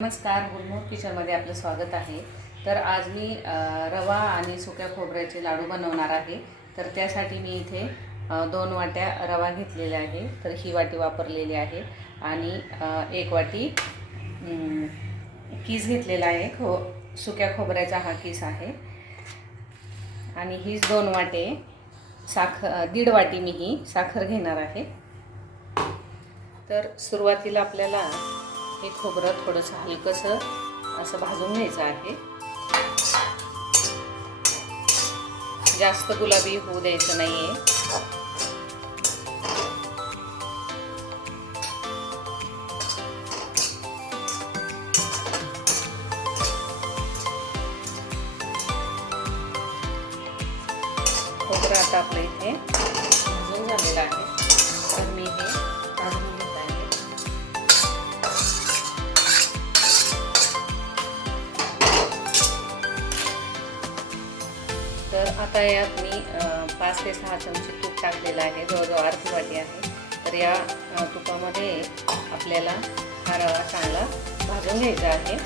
नमस्कार गुलमोर किचनमध्ये आपलं स्वागत आहे. तर आज मी रवा आणि सुक्या खोबऱ्याचे लाडू बनवणार आहे. तर त्यासाठी मी इथे दोन वाट्या रवा घेतलेल्या आहे. तर ही वाटी वापरलेली आहे. आणि एक वाटी किस घेतलेला आहे. खो सुक्या खोबऱ्याचा हा किस आहे. आणि हीच दोन वाटे साखर दीड वाटी मी ही साखर घेणार आहे. तर सुरुवातीला आपल्याला हे खोबरं थोडंसं हलकंसं असं भाजून घ्यायचं आहे. जास्त गुलाबी होऊ द्यायचं नाही आहे खोबरं आता आपलं इथे भाजून झालेलं आहे. तर आता यात मी पाच ते सहा चमचे तूप टाकलेलं आहे. जवळजवळ अर्धी वाटी आहे. तर या तुपामध्ये आपल्याला हा रवा चांगला भाजून घ्यायचा आहे.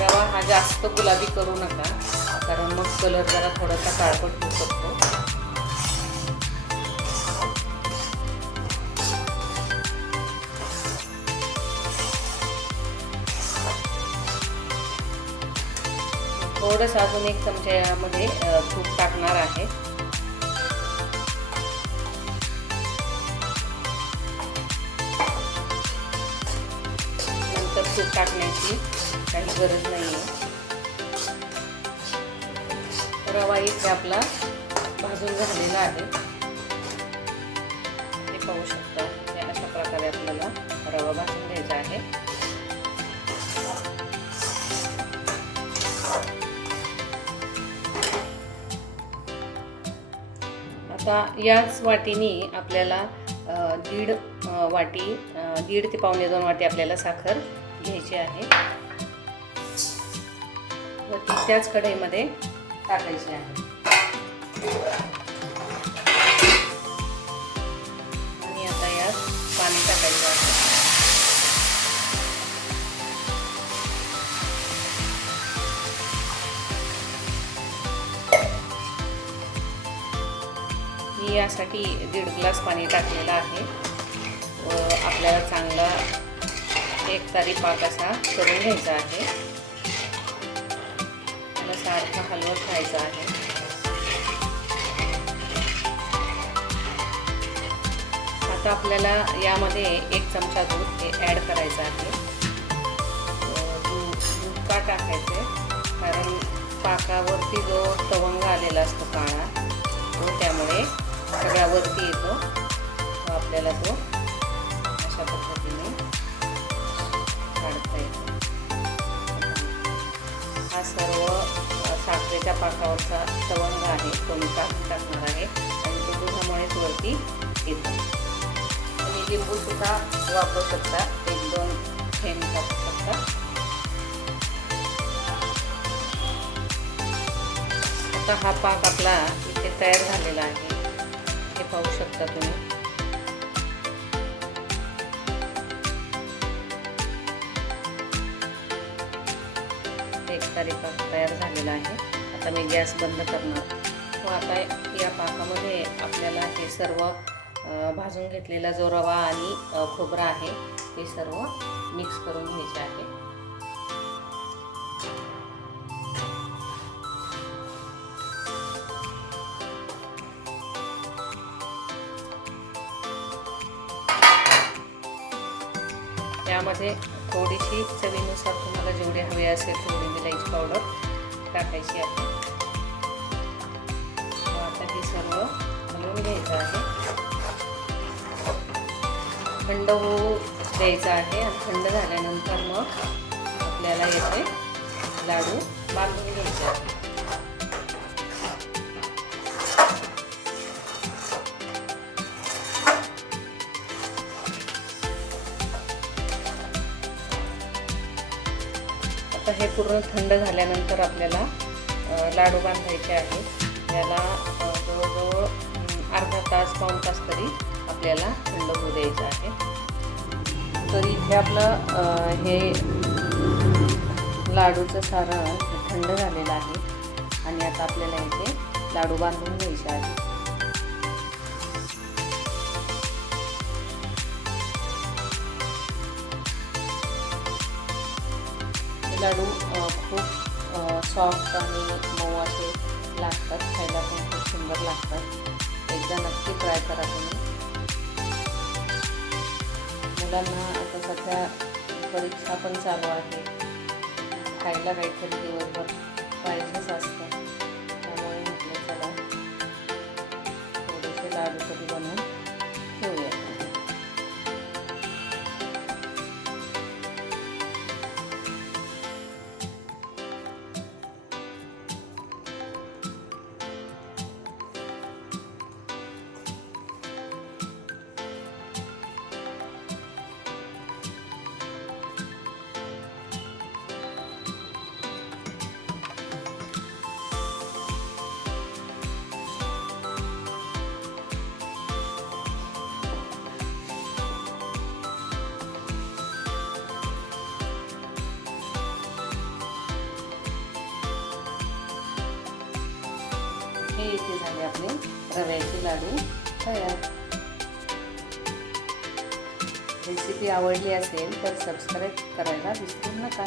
रवा हा जास्त गुलाबी करू नका कारण मग कलर जरा थोडासा काळपट होऊ शकतो. थोडंसं अजून एक चमच्यामध्ये तूप टाकणार आहे. नंतर तूप टाकण्याची काही गरज नाही आहे रवा इथे आपला भाजून झालेला आहे. हे पाहू शकतो. अशा याच वाटीने आपल्याला दीड वाटी दीड ते पावणे दोन वाटी आपल्याला साखर घ्यायची आहे. व ती त्याच कढईमध्ये टाकायची आहे. यासाठी दीड ग्लास पाणी टाकलेलं आहे. व आपल्याला चांगला एक तारी पाक असा करून घ्यायचा आहे. त्याला सारखा हलवत खायचा आहे. आता आपल्याला यामध्ये एक चमचा दूध हे ॲड करायचं आहे. दूध दूध का टाकायचे? कारण पाकावरती जो तवंग आलेला असतो काळा तो त्यामुळे सगळ्यावरती येतो. तो आपल्याला तो अशा पद्धतीने काढता येतो. हा सर्व साखरेच्या पाकावरचा तवंग आहे तो मी काढून टाकणार आहे आणि तो दुधामुळेच वरती येतो. तुम्ही लिंबूसुद्धा वापरू शकता एक दोन थेंब टाकू शकता. आता हा पाक आपला इथे तयार झालेला आहे. हे पाहू शकता तुम्ही. एक तारी पाक तयार झालेला आहे. आता मी गॅस बंद करणार. व आता या पाकामध्ये आपल्याला हे सर्व भाजून घेतलेला जो रवा आणि खोबरा आहे हे सर्व मिक्स करून घ्यायचे आहे. यामध्ये थोडीशी चवीनुसार तुम्हाला जेवढी हवी असेल तेवढी विलायची पावडर टाकायची आहे. आता हे सर्व घालून घ्यायचं आहे. थंड होऊ द्यायचं आहे. आणि थंड झाल्यानंतर मग आपल्याला याचे लाडू बांधून घ्यायचे आहे आता हे पूर्ण थंड झाल्यानंतर आपल्याला लाडू बांधायचे आहेत. याला जवळजवळ अर्धा तास पाऊण तास तरी आपल्याला थंड होऊ द्यायचं आहे. तर इथे आपलं हे लाडूचं सारण थंड झालेलं आहे. आणि आता आपल्याला इथे लाडू बांधून घ्यायचे आहे लाडू खूप सॉफ्ट आणि मऊ असे लागतात खायला पण खूप सुंदर लागतात. एकदा नक्की ट्राय करा तुम्ही. मुलांना आता सध्या परीक्षा पण चालू आहे. खायला काहीतरी दिवसभर पाहिजेच असतं. त्यामुळे म्हटलं चला थोडेसे लाडू कधी बनवून इथे झाले आपले रव्याचे लाडू तयार. रेसिपी आवडली असेल तर सबस्क्राईब करायला विसरू नका.